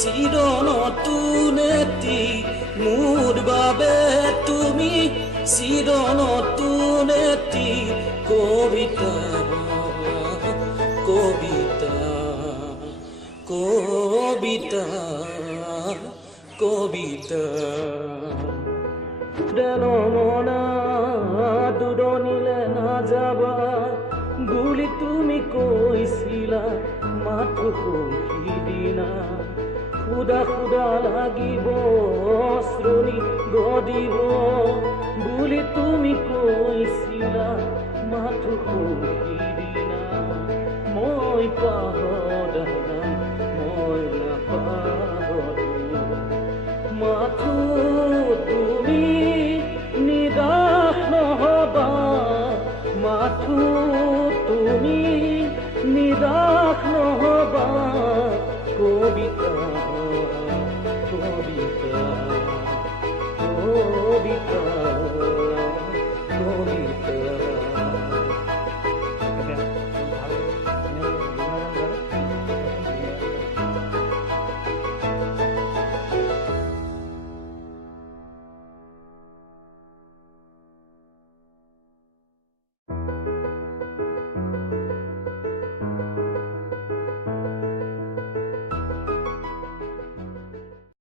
চিৰ নতুন এটি মোৰ বাবে তুমি চিৰ নতুন এটি কবিতা কবিতা কবিতা কবিতা দেলমনা দুদনিলে নাযাবা বুলি তুমি কৈছিলা মাথো সিদিনা খুদা খুদা লাগিব শ্ৰণী গদিব বুলি তুমি কৈছিলা মাথো সিদিনা মই পাহৰিলোঁ